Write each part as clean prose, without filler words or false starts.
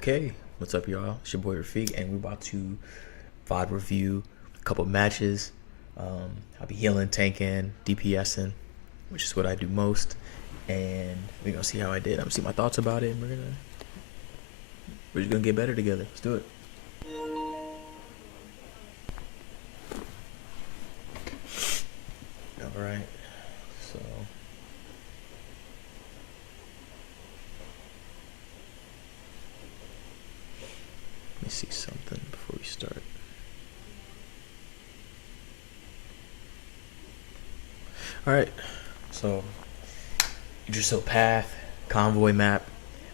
Okay, what's up, y'all? It's your boy Rafiq, and we're about to VOD review a couple matches. I'll be healing, tanking, DPSing, which is what I do most, and we're gonna see how I did. I'm gonna see my thoughts about it, and we're just gonna get better together. Let's do it. All right, so. Let me see something before we start. Alright, so Idrisil Path, Convoy map.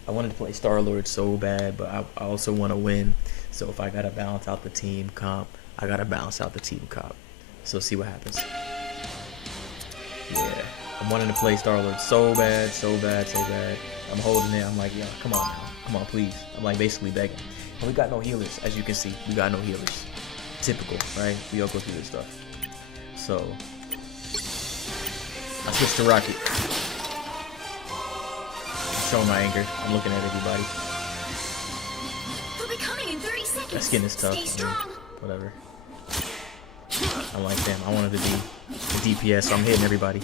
I wanted to play Star-Lord so bad, but I also want to win. So if I gotta balance out the team comp, I gotta balance out the team comp. So see what happens. Yeah, I'm wanting to play Star-Lord so bad, so bad, so bad. I'm holding it. I'm like, yo, come on now. Come on, please. I'm like basically begging. And we got no healers, as you can see. We got no healers. Typical, right? We all go through this stuff. So, I switched to Rocket. I'm showing my anger. I'm looking at everybody. We'll be coming in 30 seconds. That skin is tough. Stay strong. Whatever. I'm like, damn, I wanted to be a DPS, so I'm hitting everybody.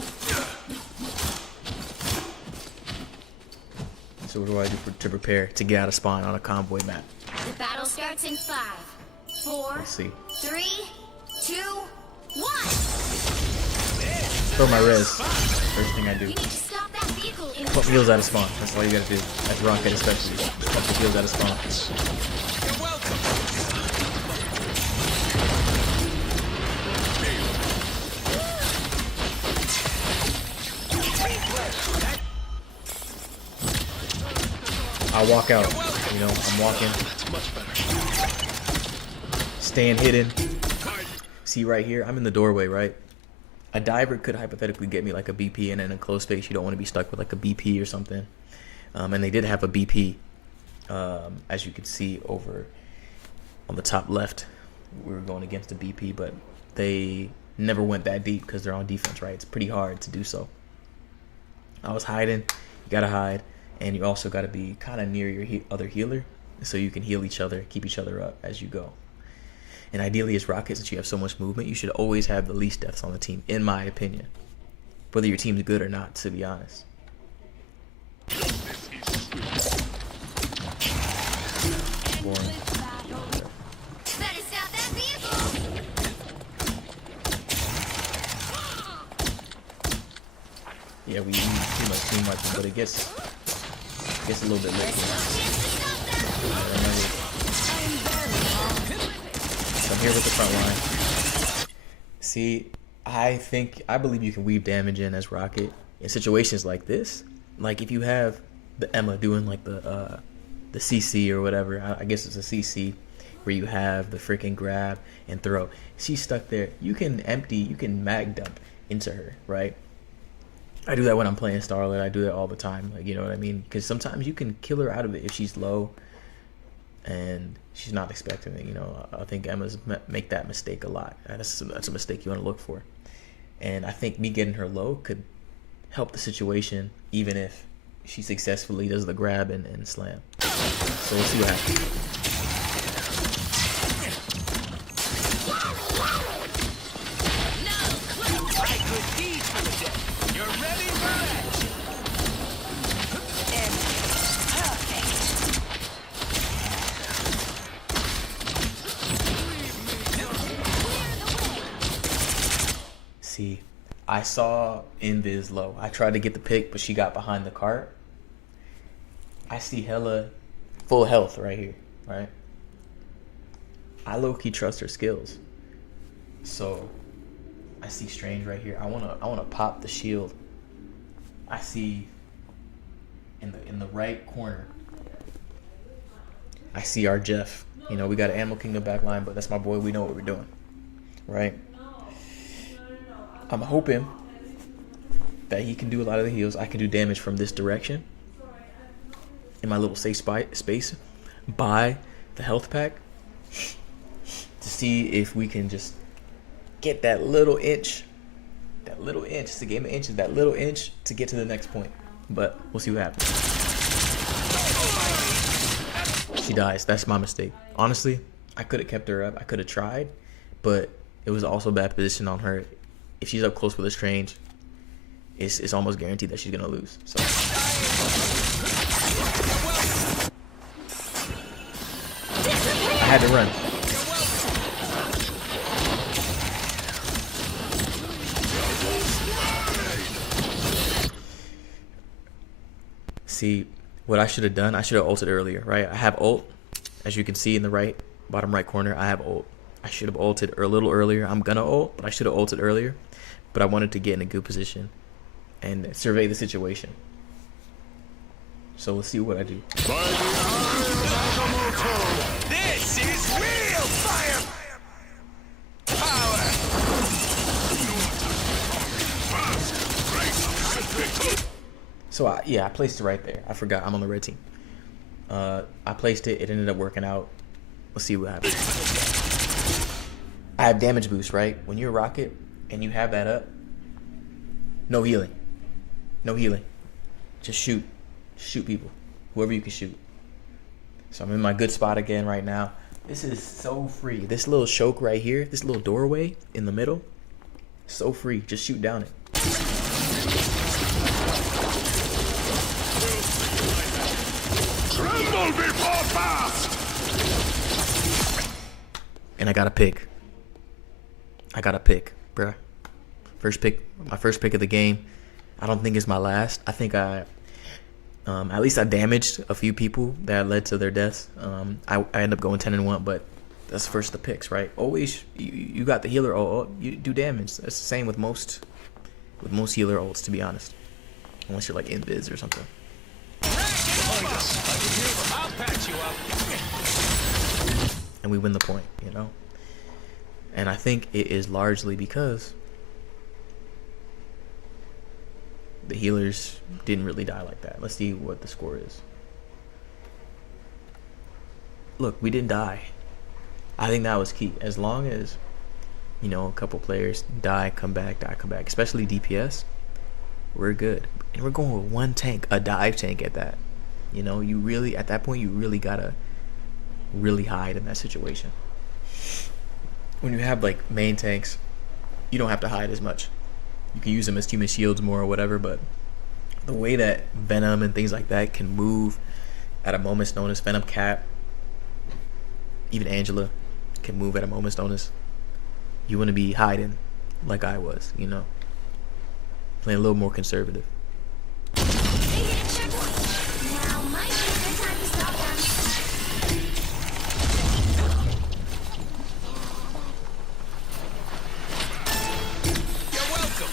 So what do I do to prepare to get out of spawn on a convoy map? The battle starts in 5, 4, Let's see. 3, 2, 1. Throw my res. First thing I do. You need to stop that vehicle in Put heals out of spawn. That's all you gotta do. That's Rocket especially. Put the heals out of spawn. You're welcome. I walk out. You know, I'm walking. Staying hidden. See right here, I'm in the doorway, right? A diver could hypothetically get me like a BP, and in a closed space, you don't want to be stuck with like a BP or something. And they did have a BP, as you can see over on the top left. We were going against a BP, but they never went that deep because they're on defense, right? It's pretty hard to do so. I was hiding. You gotta hide. And you also got to be kind of near your other healer so you can heal each other, keep each other up as you go. And ideally as Rocket, since you have so much movement, you should always have the least deaths on the team, in my opinion. Whether your team's good or not, to be honest. Boring. Better stop that vehicle. Yeah, we use too much team wiping, but it gets a little bit lit. So I'm here with the front line. See, I believe you can weave damage in as Rocket in situations like this. Like if you have the Emma doing like the CC or whatever, I guess it's a CC, where you have the freaking grab and throw. She's stuck there. You can mag dump into her, right? I do that when I'm playing Starlet. I do that all the time. Like, you know what I mean? Because sometimes you can kill her out of it if she's low and she's not expecting it. You know, I think Emma's make that mistake a lot. That's a mistake you want to look for. And I think me getting her low could help the situation, even if she successfully does the grab and slam. So we'll see what happens. See, I saw Invis low. I tried to get the pick, but she got behind the cart. I see hella full health right here, right? I low-key trust her skills. So I see Strange right here. I wanna pop the shield. I see in the right corner. I see our Jeff. You know, we got an Animal Kingdom backline, but that's my boy. We know what we're doing, right? I'm hoping that he can do a lot of the heals. I can do damage from this direction in my little safe space. Buy the health pack to see if we can just get that little inch. It's a game of inches. That little inch to get to the next point. But we'll see what happens. she dies. That's my mistake. Honestly, I could have kept her up. I could have tried, but it was also a bad position on her. If she's up close with a strange, it's almost guaranteed that she's gonna lose. So I had to run. See, what I should have done, I should have ulted earlier, right? I have ult, as you can see in the bottom right corner. I have ult. I should have ulted a little earlier. I'm gonna ult, but I should have ulted earlier. But I wanted to get in a good position and survey the situation. So let's see what I do. This is real fire power. So I placed it right there. I forgot I'm on the red team. I placed it. It ended up working out. Let's see what happens. I have damage boost, right? When you're a rocket and you have that up, no healing. No healing. Just shoot. Shoot people. Whoever you can shoot. So I'm in my good spot again right now. This is so free. This little choke right here, this little doorway in the middle, so free. Just shoot down it. Tremble before fast. And I got a pick. Bruh. First pick, my first pick of the game. I don't think it's my last. I think at least I damaged a few people that led to their deaths. I ended up going 10-1, but that's first the picks, right? Always, you got the healer ult, you do damage. That's the same with most healer ults, to be honest. Unless you're like invis or something. I'll patch you up. And we win the point, you know? And I think it is largely because the healers didn't really die like that. Let's see what the score is. Look, we didn't die. I think that was key. As long as, you know, a couple players die, come back, especially DPS, we're good. And we're going with one tank, a dive tank at that. You know, you really, at that point, you really gotta really hide in that situation. When you have like main tanks, you don't have to hide as much. You can use them as human shields more or whatever, but the way that Venom and things like that can move at a moment's notice, Venom Cap, even Angela can move at a moment's notice. You want to be hiding like I was, you know, playing a little more conservative. They hit a checkpoint. Now might be a good time to stop them. You're welcome.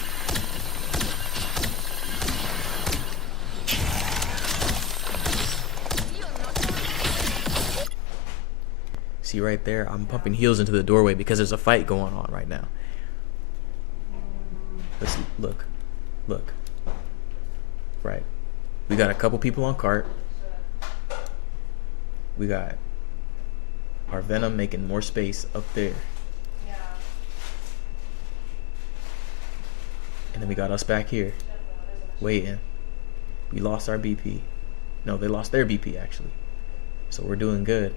See right there, I'm pumping heals into the doorway because there's a fight going on right now. Let's look. Right. We got a couple people on cart. We got our Venom making more space up there. And then we got us back here waiting. We lost our BP. No, they lost their BP actually. So we're doing good.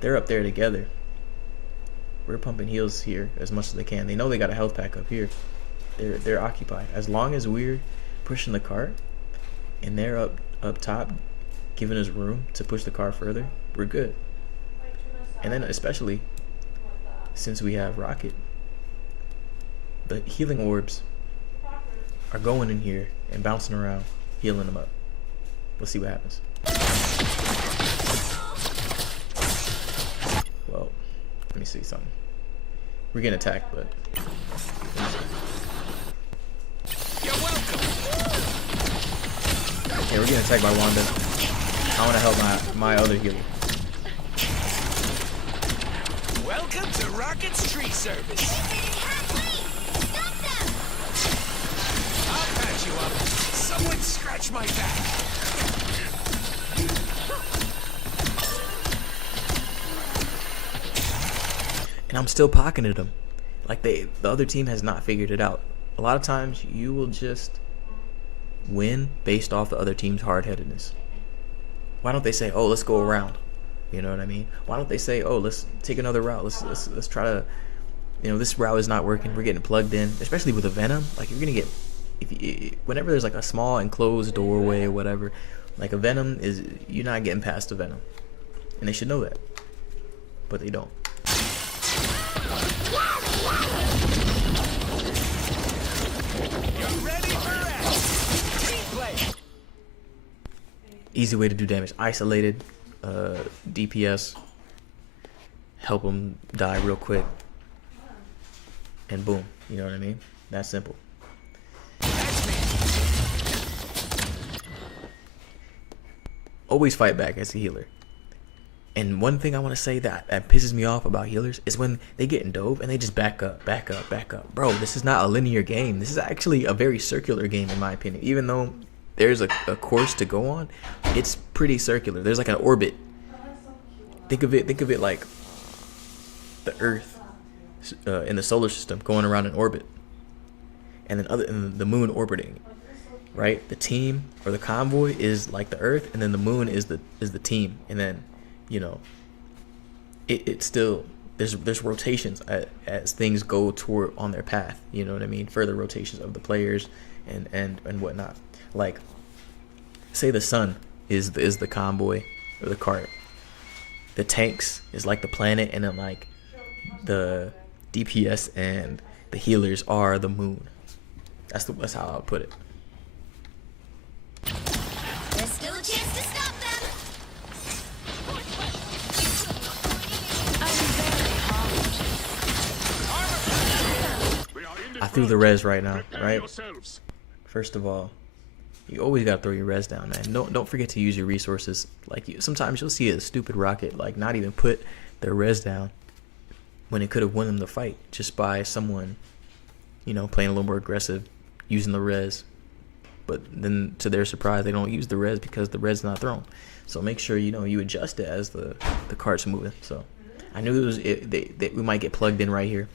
They're up there together. We're pumping heals here as much as they can. They know they got a health pack up here. They're occupied. As long as we're pushing the cart and they're up top giving us room to push the car further, we're good. And then especially since we have Rocket, the healing orbs are going in here and bouncing around, healing them up. Let's see what happens. Well, let me see something. We're getting attacked, but You're welcome. yeah, we're getting attacked by Wanda. I want to help my other healer. Welcome to Rocket's tree service. Stop them! I'll patch you up. Someone scratch my back. And I'm still pocketing them. Like the other team has not figured it out. A lot of times you will just win based off the other team's hard-headedness. Why don't they say, oh, let's go around. You know what I mean? Why don't they say, oh, let's take another route. Let's try to, this route is not working. We're getting plugged in, especially with a Venom. Like you're gonna get, whenever there's like a small enclosed doorway or whatever, like a Venom is, you're not getting past a Venom, and they should know that, but they don't. Easy way to do damage. Isolated, DPS. Help them die real quick. And boom. You know what I mean? That's simple. Always fight back as a healer. And one thing I want to say that pisses me off about healers is when they get in dove and they just back up. Bro, this is not a linear game. This is actually a very circular game in my opinion. Even though there's a course to go on, it's pretty circular. There's like an orbit. Think of it like the Earth in the solar system going around in orbit, and then the moon orbiting, right? The team or the convoy is like the Earth, and then the moon is the team, and then it still there's rotations as things go toward on their path. You know what I mean? Further rotations of the players and whatnot. Like, say the sun is the convoy or the cart. The tanks is like the planet, and then like the DPS and the healers are the moon. That's how I'll put it. There's still a chance to stop them. I threw the res right now, right? First of all, you always gotta throw your res down, man. Don't forget to use your resources. Like sometimes you'll see a stupid rocket like not even put their res down when it could have won them the fight just by someone, playing a little more aggressive, using the res. But then to their surprise, they don't use the res because the res is not thrown. So make sure you adjust it as the cart's moving. So I knew we might get plugged in right here,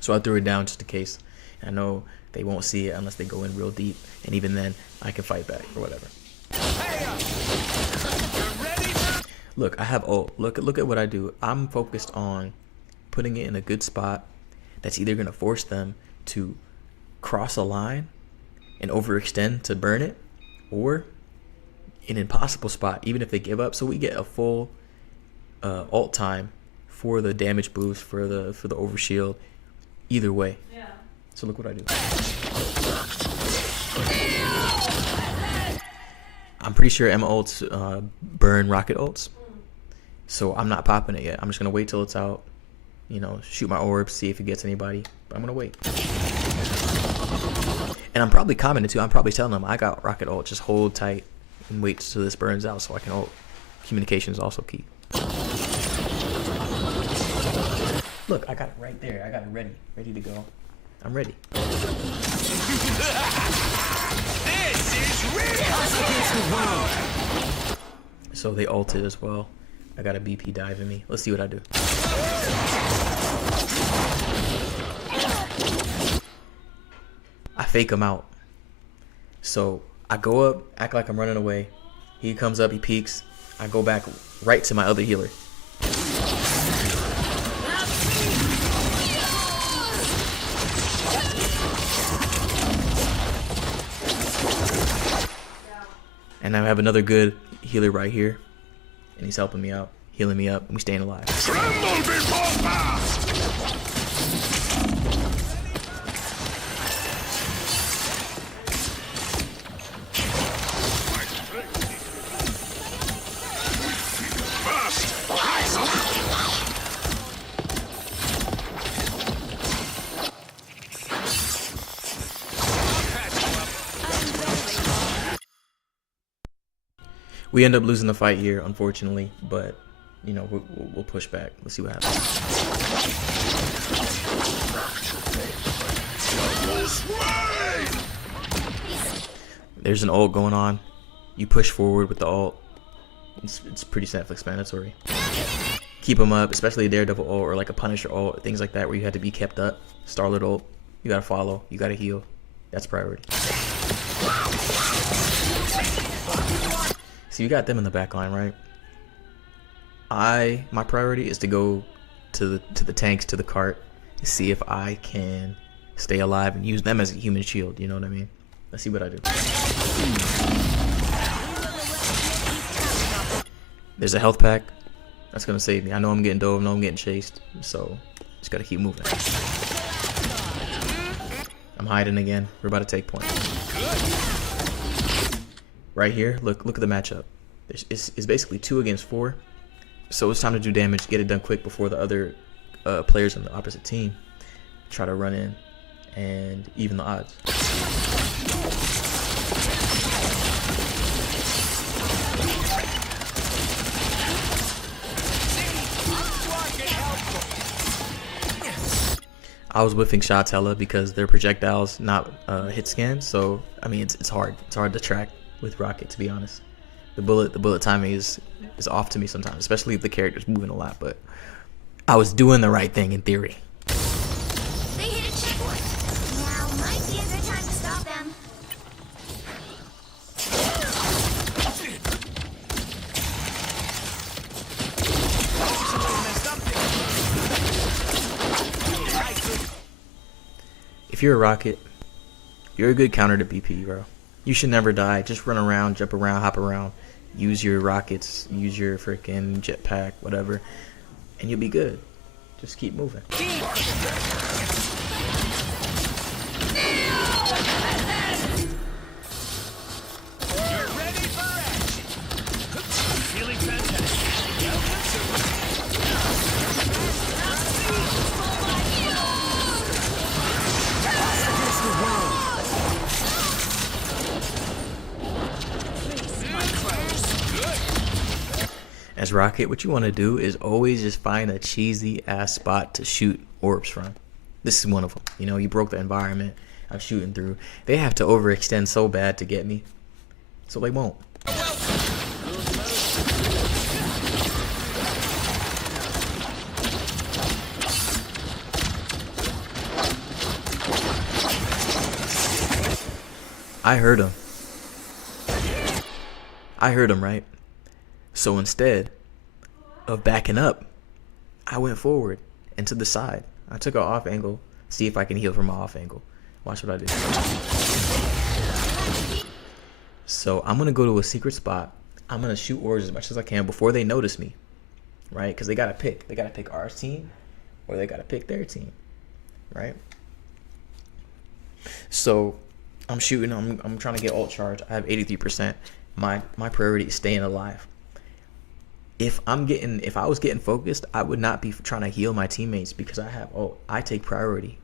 so I threw it down just in case. I know they won't see it unless they go in real deep, and even then I can fight back or whatever. Look, I have ult. Look at what I do. I'm focused on putting it in a good spot that's either gonna force them to cross a line and overextend to burn it, or an impossible spot even if they give up, so we get a full ult time for the damage boost, for the overshield, either way. Yeah. So look what I do. I'm pretty sure Emma ults burn rocket ults, so I'm not popping it yet. I'm just gonna wait till it's out, shoot my orbs, see if it gets anybody, but I'm gonna wait. And I'm probably commenting too. I'm probably telling them I got rocket ult, just hold tight and wait till this burns out so I can ult. Communication is also key. Look, I got it right there. I got it ready to go. I'm ready. This is real. So they ulted as well. I got a BP diving me. Let's see what I do. I fake him out. So I go up, act like I'm running away. He comes up, he peeks. I go back right to my other healer. And I have another good healer right here, and he's helping me out, healing me up, and we staying alive. Tremble before fast. We end up losing the fight here, unfortunately, but we'll push back. Let's see what happens. There's an ult going on. You push forward with the ult. It's pretty self-explanatory. Keep them up, especially a Daredevil ult or like a Punisher ult, things like that where you have to be kept up. Starlet ult, you gotta follow, you gotta heal. That's priority. So you got them in the back line, right? my priority is to go to the tanks, to the cart, to see if I can stay alive and use them as a human shield. You know what I mean? Let's see what I do. There's a health pack. That's gonna save me. I know I'm getting dove. I know I'm getting chased. So just gotta keep moving. I'm hiding again. We're about to take point. Right here. Look at the matchup. It's basically 2 against 4. So it's time to do damage. Get it done quick before the other players on the opposite team try to run in and even the odds. I was whiffing shots hella because their projectiles not hit scan, so I mean it's hard. It's hard to track with Rocket, to be honest. The bullet timing is off to me sometimes, especially if the character's moving a lot. But I was doing the right thing in theory. They hit a checkpoint. Now might be a good time to stop them. If you're a Rocket, you're a good counter to BP, bro. You should never die. Just run around, jump around, hop around. Use your rockets, use your freaking jetpack, whatever, and you'll be good. Just keep moving. You're ready for action. Feeling fantastic. As Rocket, what you want to do is always just find a cheesy ass spot to shoot orbs from. This is one of them. You know, you broke the environment I'm shooting through. They have to overextend so bad to get me, so they won't. I heard him, right? So instead of backing up, I went forward and to the side. I took an off angle, see if I can heal from my off angle. Watch what I did. So I'm going to go to a secret spot. I'm going to shoot orbs as much as I can before they notice me, right? Because they got to pick. They got to pick our team or they got to pick their team, right? So I'm shooting. I'm trying to get ult charge. I have 83%. My priority is staying alive. If I was getting focused, I would not be trying to heal my teammates because I take priority.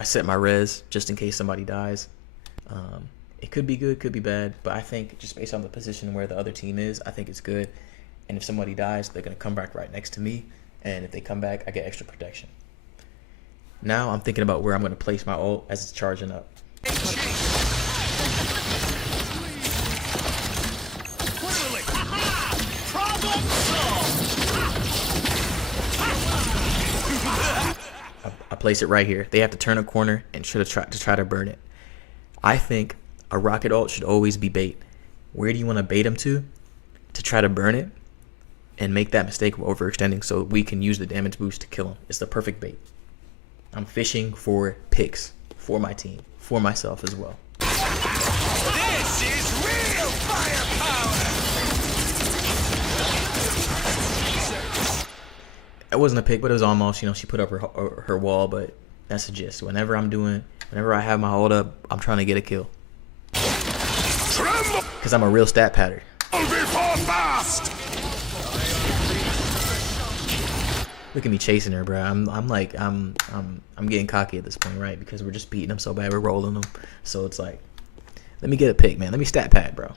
I set my res just in case somebody dies. It could be good, could be bad, but I think just based on the position where the other team is, I think it's good. And if somebody dies, they're gonna come back right next to me, and if they come back, I get extra protection. Now I'm thinking about where I'm going to place my ult as it's charging up. I place it right here. They have to turn a corner and try to burn it. I think a rocket ult should always be bait. Where do you want to bait them to try to burn it and make that mistake of overextending so we can use the damage boost to kill them? It's the perfect bait. I'm fishing for picks for my team, for myself as well. This is real firepower. It wasn't a pick, but it was almost. You know, she put up her wall, but that's the gist. Whenever I have my hold up, I'm trying to get a kill. Because I'm a real stat pattern. Before fast. Look at me chasing her, bro. I'm getting cocky at this point, right? Because we're just beating them so bad, we're rolling them. So it's like, let me get a pick, man. Let me stat pad, bro.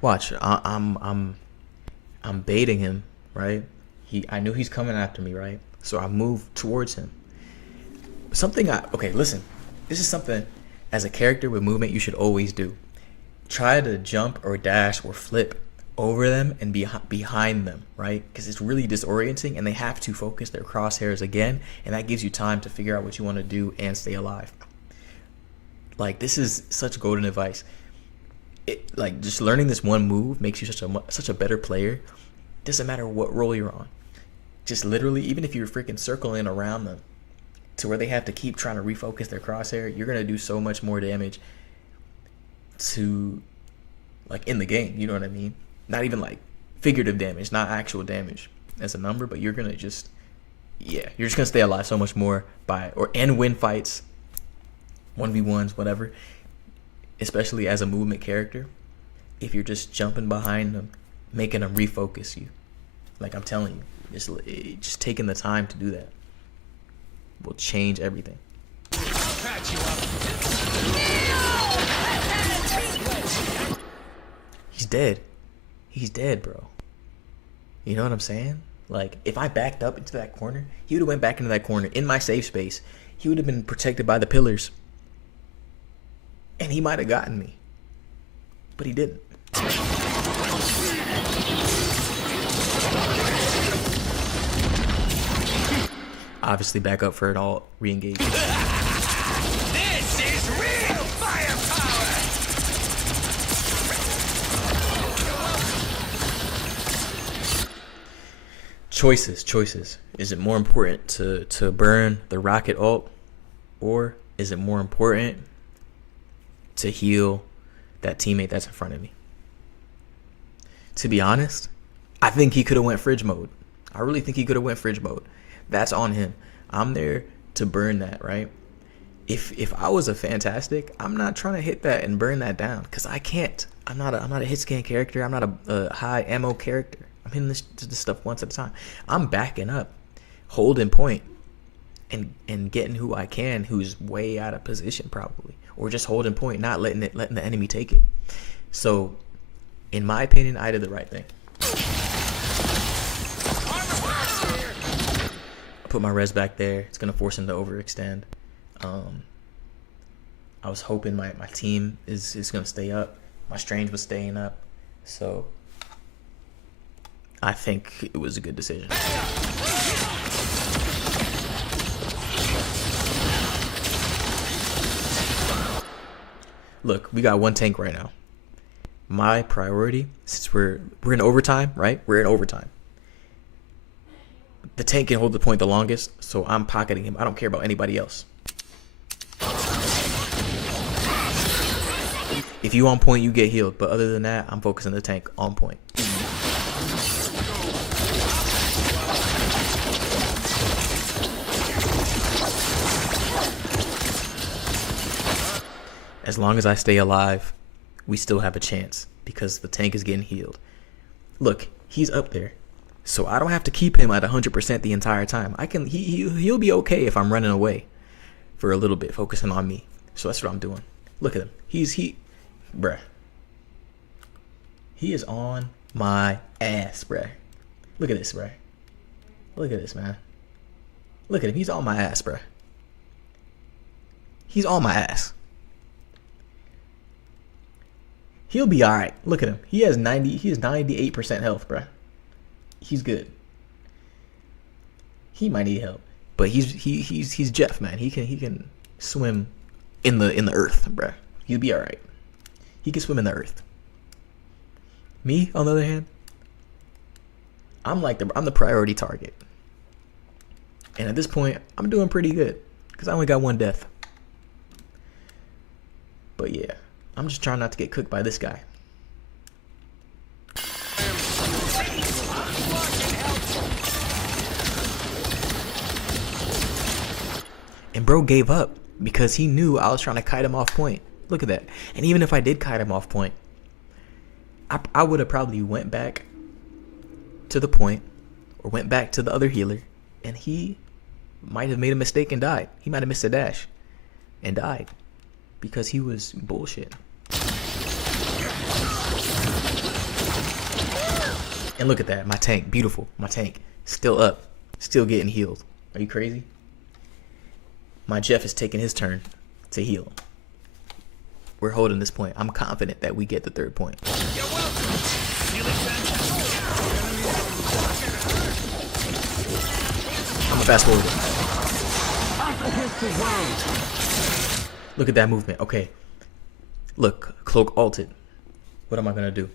Watch, I'm baiting him, right? I knew he's coming after me, right? So I moved towards him. Okay, listen. This is something as a character with movement, you should always do. Try to jump or dash or flip over them and be behind them, right? Because it's really disorienting, and they have to focus their crosshairs again, and that gives you time to figure out what you want to do and stay alive. Like, this is such golden advice. Like, just learning this one move makes you such a better player. Doesn't matter what role you're on. Just literally, even if you're freaking circling around them to where they have to keep trying to refocus their crosshair, you're gonna do so much more damage to, like, in the game. You know what I mean? Not even like figurative damage, not actual damage as a number, but you're gonna just, yeah, you're just gonna stay alive so much more and win fights, 1v1s, whatever. Especially as a movement character, if you're just jumping behind them, making them refocus you. Like, I'm telling you, just taking the time to do that will change everything. I'll patch you up. He's dead. He's dead, bro. You know what I'm saying? Like, if I backed up into that corner, he would have went back into that corner in my safe space. He would have been protected by the pillars. And he might have gotten me. But he didn't. Obviously back up for it all, re-engage. This is real firepower! Choices. Is it more important to burn the rocket ult, or is it more important to heal that teammate that's in front of me? To be honest, I think he could have went fridge mode. I really think he could have went fridge mode. That's on him. I'm there to burn that, right? If I was a Fantastic, I'm not trying to hit that and burn that down, because I can't. I'm not a hit scan character. I'm not a high ammo character. I'm hitting this stuff once at a time. I'm backing up, holding point, and getting who I can, who's way out of position probably, or just holding point, not letting the enemy take it. So, in my opinion, I did the right thing. I put my res back there. It's gonna force him to overextend. I was hoping my team is gonna stay up. My Strange was staying up, so I think it was a good decision. Look, we got one tank right now. My priority, since we're in overtime, right? We're in overtime. The tank can hold the point the longest, so I'm pocketing him. I don't care about anybody else. If you on point, you get healed. But other than that, I'm focusing the tank on point. As long as I stay alive, we still have a chance because the tank is getting healed. Look, he's up there, so I don't have to keep him at 100% the entire time. He'll be okay if I'm running away for a little bit, focusing on me. So that's what I'm doing. Look at him. Bruh. He is on my ass, bruh. Look at this, bruh. Look at this, man. Look at him. He's on my ass, bruh. He's on my ass. He'll be all right. Look at him. He has 98% health, bruh. He's good. He might need help, but he's Jeff, man. He can swim in the earth, bruh. He'll be all right. He can swim in the earth. Me, on the other hand, I'm the priority target. And at this point, I'm doing pretty good because I only got one death. But yeah, I'm just trying not to get cooked by this guy. And bro gave up because he knew I was trying to kite him off point. Look at that. And even if I did kite him off point, I would have probably went back to the point or went back to the other healer, and he might have made a mistake and died. He might have missed a dash and died because he was bullshit. And look at that. My tank. Beautiful. My tank. Still up. Still getting healed. Are you crazy? My Jeff is taking his turn to heal. We're holding this point. I'm confident that we get the 3rd point. You're welcome. Feeling fantastic. I'm gonna fast forward it. Look at that movement. Okay. Look, cloak alted. What am I gonna do?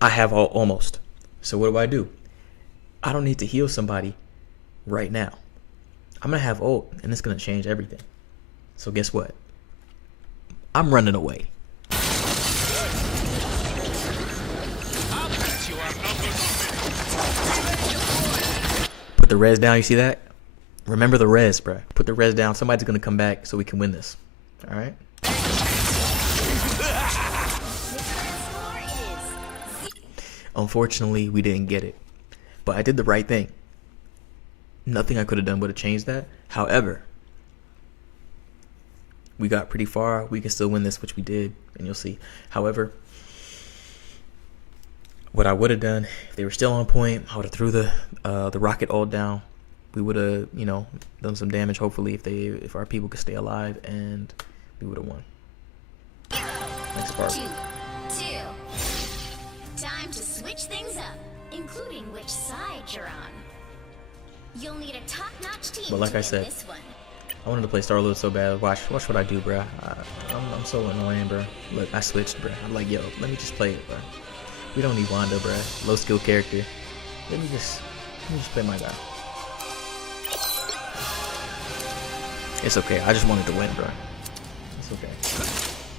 I have almost. So what do? I don't need to heal somebody right now. I'm gonna have ult, and it's gonna change everything. So guess what? I'm running away. I'll patch you up. Put the res down. You see that? Remember the res, bruh. Put the res down. Somebody's gonna come back so we can win this. All right. Unfortunately, we didn't get it, but I did the right thing. Nothing I could have done would have changed that. However, we got pretty far. We can still win this, which we did, and you'll see. However, what I would have done if they were still on point, I would have threw the rocket all down. We would have, you know, done some damage. Hopefully, if our people could stay alive, and we would have won. Next part. 2, 2. Time to switch things up, including which side you're on. You'll need a top-notch team. But like to I win said, this one. I wanted to play Star-Lord so bad. Watch what I do, bruh. I'm so annoying, bruh. Look, I switched, bruh. I'm like, yo, let me just play it, bruh. We don't need Wanda, bruh. Low skill character. Let me just play my guy. It's okay. I just wanted to win, bruh. It's okay.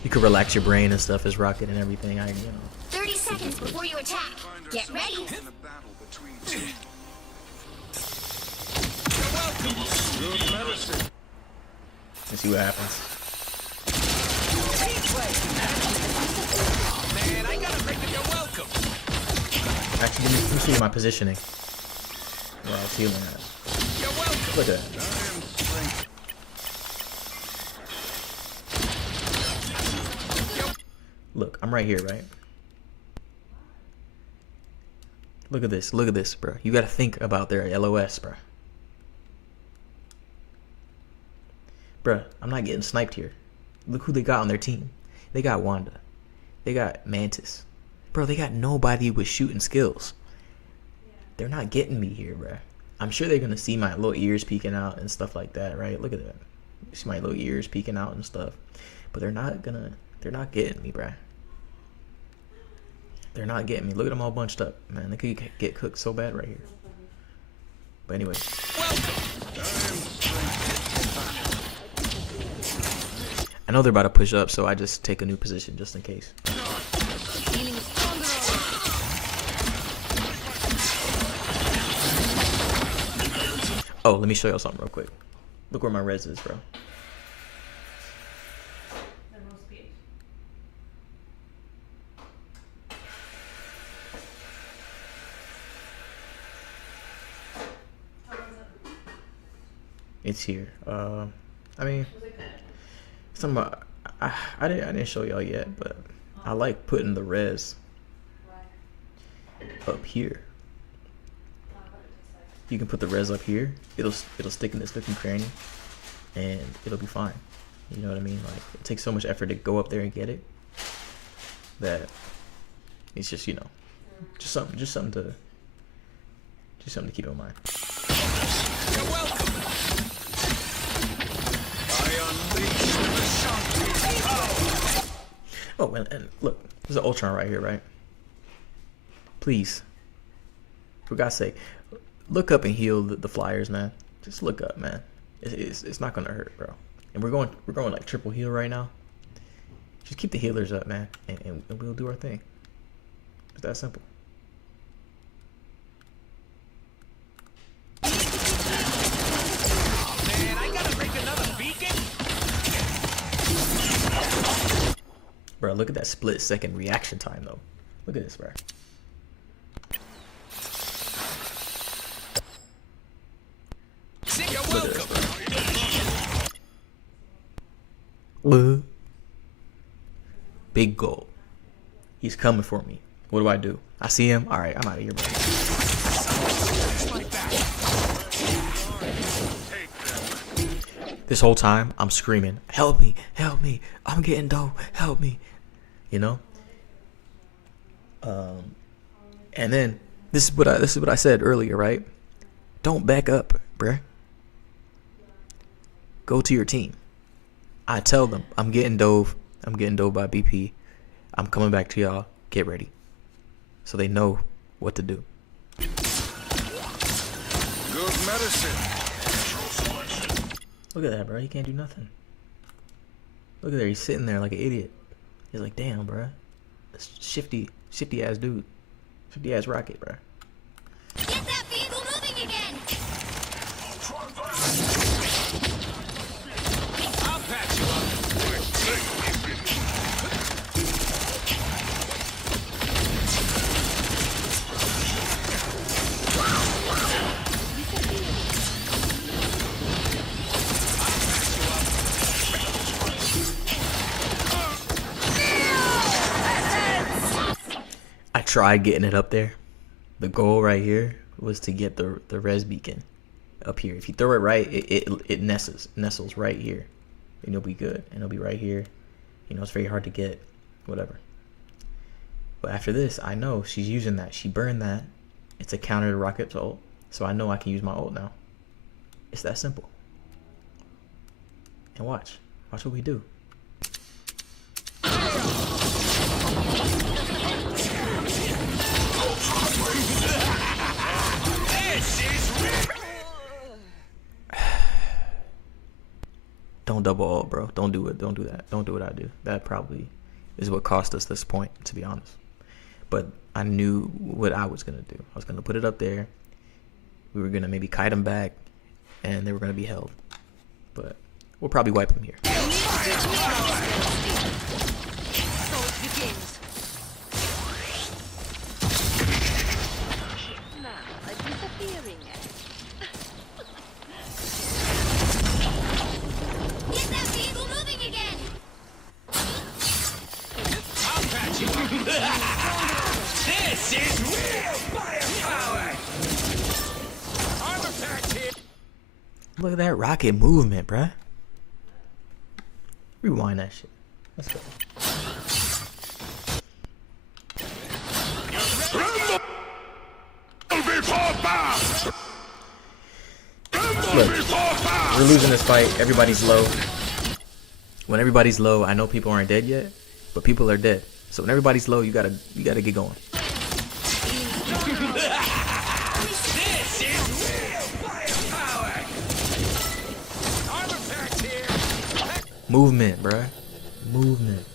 You could relax your brain and stuff as Rocket and everything. 30 seconds before you attack. Get ready. Let's see what happens. Man, I gotta make it. You're welcome. Actually, let me see my positioning. Where I was healing at. You're welcome. Look at that. Look, I'm right here, right? Look at this, bro. You gotta think about their LOS, bro. Bruh, I'm not getting sniped here. Look who they got on their team. They got Wanda. They got Mantis. Bro, they got nobody with shooting skills. They're not getting me here, bruh. I'm sure they're gonna see my little ears peeking out and stuff like that, right? Look at that. You see my little ears peeking out and stuff. But they're not getting me, bruh. They're not getting me. Look at them all bunched up, man. They could get cooked so bad right here. But anyway. I know they're about to push up, so I just take a new position just in case. Oh, let me show y'all something real quick. Look where my res is, bro. It's here. I mean, I didn't show y'all yet, but I like putting the res up here. You can put the res up here. It'll stick in this nookie cranny, and it'll be fine. You know what I mean? Like, it takes so much effort to go up there and get it that it's just, you know, just something to keep in mind. You're welcome. Oh, and look, there's an Ultron right here, right? Please, for God's sake, look up and heal the Flyers, man. Just look up, man. It's not gonna hurt, bro. And we're going like triple heal right now. Just keep the healers up, man, and we'll do our thing. It's that simple. Man, I gotta make another beacon. Bro, look at that split second reaction time, though. Look at this, bro. You're Look at welcome. this, bro. Big goal. He's coming for me. What do? I see him. All right, I'm out of here, bro. This whole time, I'm screaming, help me, I'm getting dope, help me, you know? And then, this is what I said earlier, right? Don't back up, bruh. Go to your team. I tell them, I'm getting dove by BP. I'm coming back to y'all, get ready. So they know what to do. Good medicine. Look at that, bro. He can't do nothing. Look at there. He's sitting there like an idiot. He's like, damn, bro. This shifty ass dude. Shifty ass rocket, bro. Get that vehicle moving again! I'll patch you up. I tried getting it up there. The goal right here was to get the res beacon up here. If you throw it right, it nestles right here, and you'll be good. And it'll be right here. You know, it's very hard to get, whatever. But after this, I know she's using that. She burned that. It's a counter to Rocket's ult, so I know I can use my ult now. It's that simple. And watch what we do. Don't double ult, bro. Don't do it. Don't do that. Don't do what I do. That probably is what cost us this point, to be honest. But I knew what I was gonna do. I was gonna put it up there. We were gonna maybe kite them back, and they were gonna be held. But we'll probably wipe them here. So it begins. Now, a disappearing act. Get that vehicle moving again! I'll patch you up. This is real firepower. Armor pack here. Look at that rocket movement, bruh. Rewind that shit. Let's go. Look, we're losing this fight. Everybody's low. When everybody's low, I know people aren't dead yet, but people are dead. So when everybody's low, you gotta get going. This is real firepower. Armor pack here. Movement, bruh. Movement.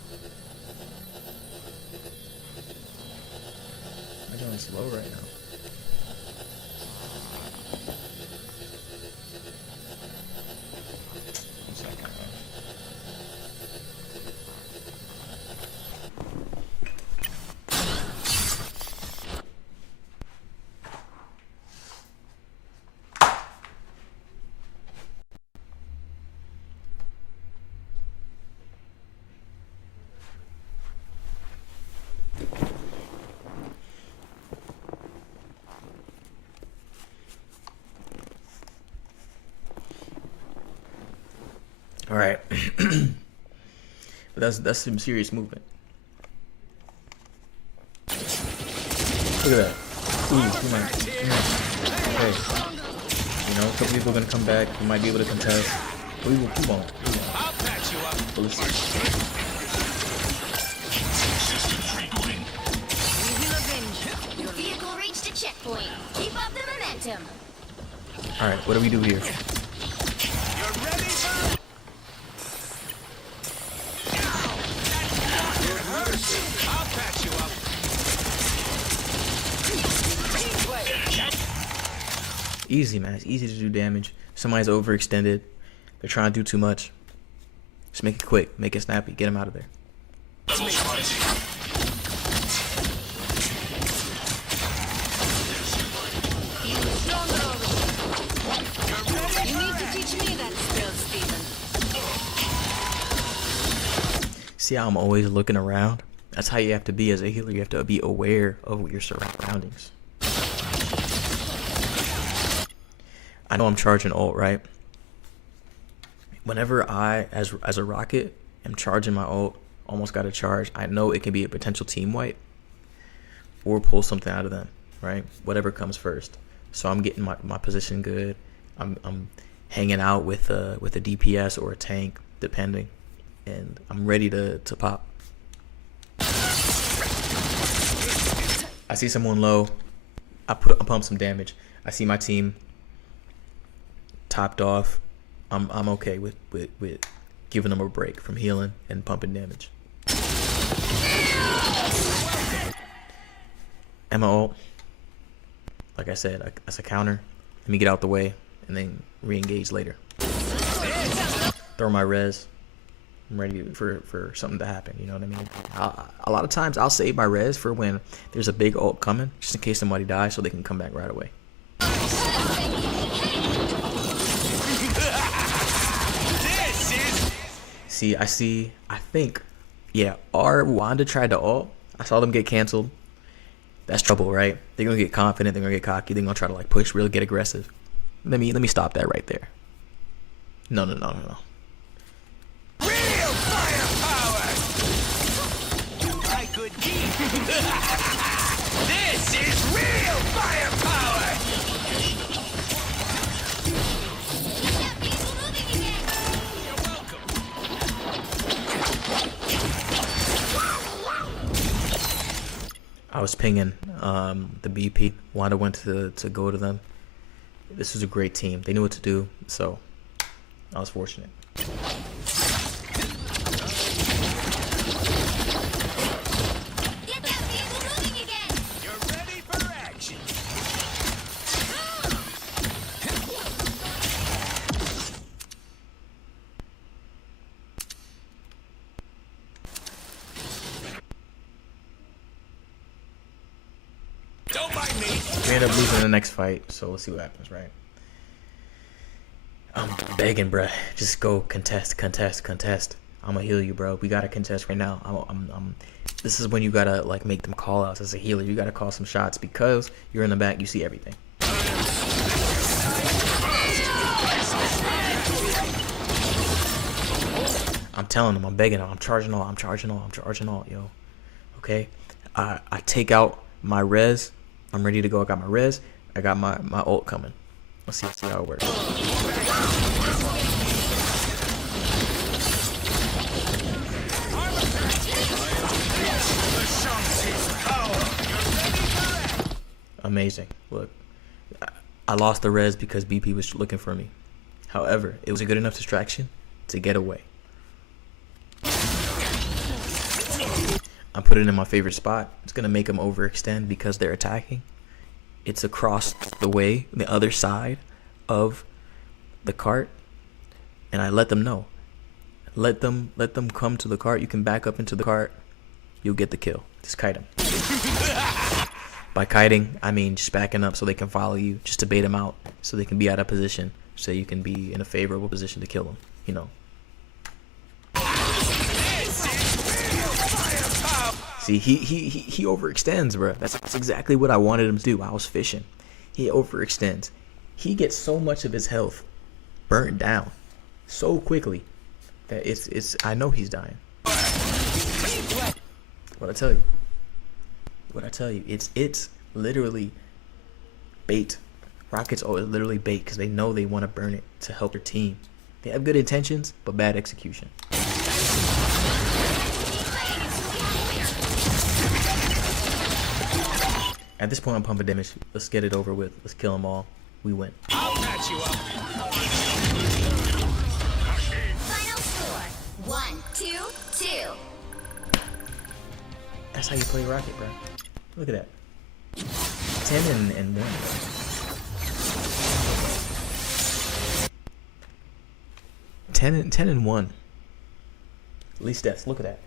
I'm going slow right now. All right, but that's some serious movement. Look at that. Ooh, come on. Okay. You know, a couple people are gonna come back. We might be able to contest. We won't. I'll patch you up. But let's see. We will avenge Your vehicle reached a checkpoint. Keep up the momentum. All right, what do we do here? You're ready for... It hurts. I'll patch you up. Easy, man. It's easy to do damage. Somebody's overextended. They're trying to do too much. Just make it quick. Make it snappy. Get them out of there. You need to teach me that skill, Steven. See how I'm always looking around? That's how you have to be as a healer. You have to be aware of your surroundings. I know I'm charging ult, right? whenever I, as a rocket, am charging my ult, almost got a charge, I know it can be a potential team wipe or pull something out of them, right? Whatever comes first. So I'm getting my position good. I'm hanging out with a DPS or a tank, depending, and I'm ready to pop. I see someone low. I pump some damage. I see my team topped off. I'm okay with giving them a break from healing and pumping damage. Emma ult, like I said, as a counter. Let me get out the way and then re-engage later. Throw my res. I'm ready for something to happen. You know what I mean? A lot of times I'll save my res for when there's a big ult coming, just in case somebody dies, so they can come back right away. See, I think, yeah, our Wanda tried to ult. I saw them get canceled. That's trouble, right? They're gonna get confident. They're gonna get cocky. They're gonna try to like push, really get aggressive. Let me stop that right there. No. Real firepower! My good deed! This is real firepower! You're welcome. I was pinging the BP. Wanda went to go to them. This was a great team. They knew what to do, so I was fortunate. Get that vehicle moving again! You're ready for action. Don't mind me. We end up losing the next fight, so let's see what happens, right? I'm begging, bruh. Just go contest. I'm gonna heal you, bro. We gotta contest right now. This is when you gotta like make them call outs as a healer. You gotta call some shots because you're in the back. You see everything. I'm telling them. I'm begging them. I'm charging all, yo. Okay. I take out my res. I'm ready to go. I got my res. I got my ult coming. Let's see how it works. Amazing. Look, I lost the res because BP was looking for me. However, it was a good enough distraction to get away. I put it in my favorite spot. It's gonna make them overextend because they're attacking. It's across the way, the other side of the cart, and I let them know. Let them come to the cart. You can back up into the cart. You'll get the kill. Just kite them. By kiting, I mean just backing up so they can follow you, just to bait them out, so they can be out of position, so you can be in a favorable position to kill them. You know. See, he overextends, bro. That's exactly what I wanted him to do. I was fishing. He overextends. He gets so much of his health burnt down so quickly that it's. I know he's dying. What I tell you, it's literally bait. Rockets are literally bait because they know they want to burn it to help their team. They have good intentions, but bad execution. At this point, I'm pumping damage. Let's get it over with. Let's kill them all. We win. I'll patch you up. Final score, 1-2-2. That's how you play Rocket, bro. Look at that. 10 and 1. 10 and 1. At least deaths. Look at that.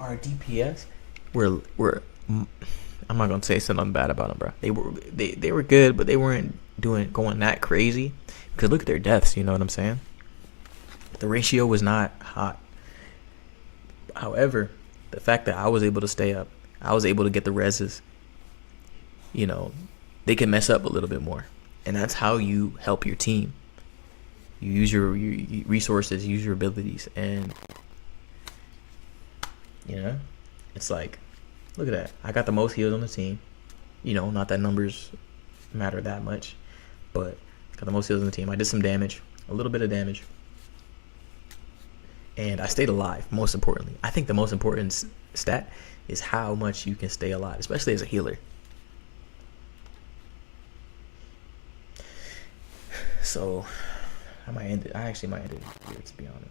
Our DPS were I'm not gonna say something bad about them, bro. They were good, but they weren't going that crazy. Because look at their deaths. You know what I'm saying? The ratio was not hot. However, the fact that I was able to stay up, I was able to get the reses. You know, they can mess up a little bit more, and that's how you help your team. You use your resources, use your abilities, and you know, it's like, look at that. I got the most heals on the team. You know, not that numbers matter that much, but got the most heals on the team. I did some damage, a little bit of damage, and I stayed alive. Most importantly, I think the most important stat is how much you can stay alive, especially as a healer. So I might end it. I actually might end it here, to be honest.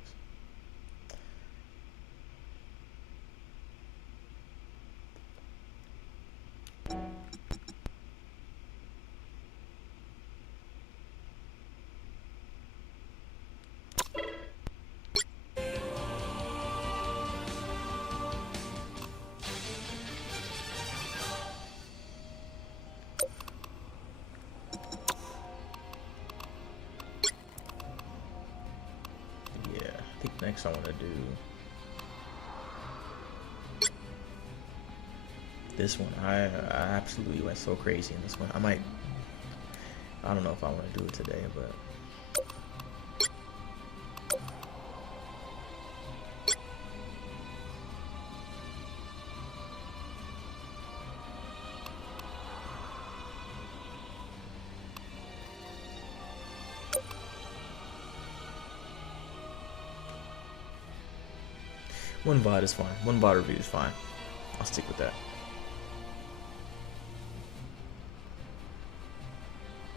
I think next I want to do this one. I absolutely went so crazy in this one. I don't know if I want to do it today, but one VOD is fine. One VOD review is fine. I'll stick with that.